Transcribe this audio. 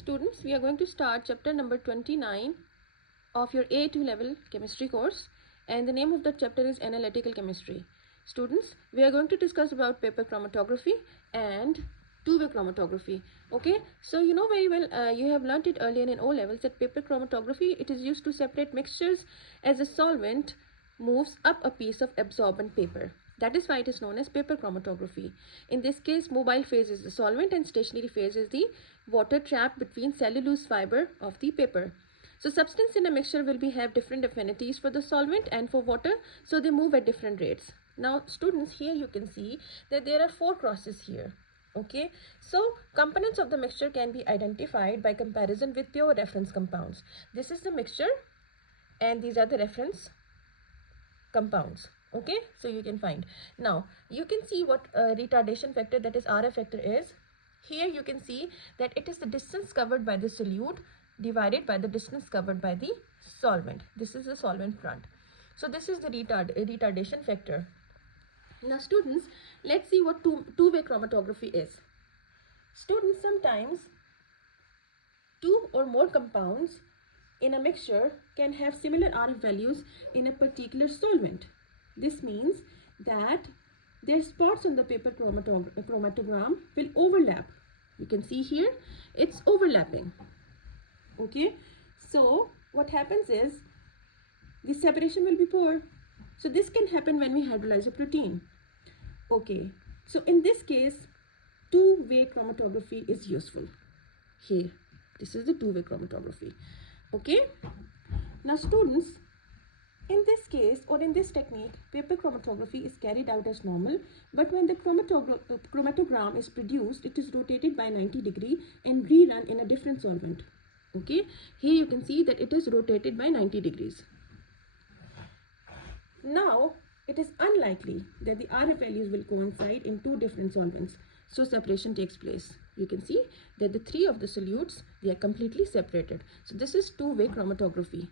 Students, we are going to start chapter number 29 of your A2 level chemistry course, and the name of that chapter is Analytical Chemistry. Students, we are going to discuss about paper chromatography and two-way chromatography. Okay, so you know very well, you have learnt it earlier in O levels that paper chromatography, it is used to separate mixtures as a solvent moves up a piece of absorbent paper. That is why it is known as paper chromatography. In this case, mobile phase is the solvent and stationary phase is the water trapped between cellulose fiber of the paper. So substance in a mixture will have different affinities for the solvent and for water, so they move at different rates. Now students, here you can see that there are 4 crosses here. Okay, so components of the mixture can be identified by comparison with pure reference compounds. This is the mixture and these are the reference compounds. Okay, so you can find. Now you can see what retardation factor, that is RF factor, is. Here you can see that it is the distance covered by the solute divided by the distance covered by the solvent. This is the solvent front. So this is the retardation factor. Now students, let's see what two-way chromatography is. Students, sometimes 2 or more compounds in a mixture can have similar RF values in a particular solvent. This means that their spots on the paper chromatogram will overlap. You can see here it's overlapping. Okay, so what happens is the separation will be poor. So this can happen when we hydrolyze a protein. Okay, so in this case, two-way chromatography is useful. Here, this is the two-way chromatography. Okay, now students, in this case or in this technique, paper chromatography is carried out as normal, but when the chromatogram is produced, it is rotated by 90 degrees and rerun in a different solvent. Okay, here you can see that it is rotated by 90 degrees. Now, it is unlikely that the RF values will coincide in 2 different solvents, so separation takes place. You can see that the 3 of the solutes, they are completely separated. So this is two-way chromatography.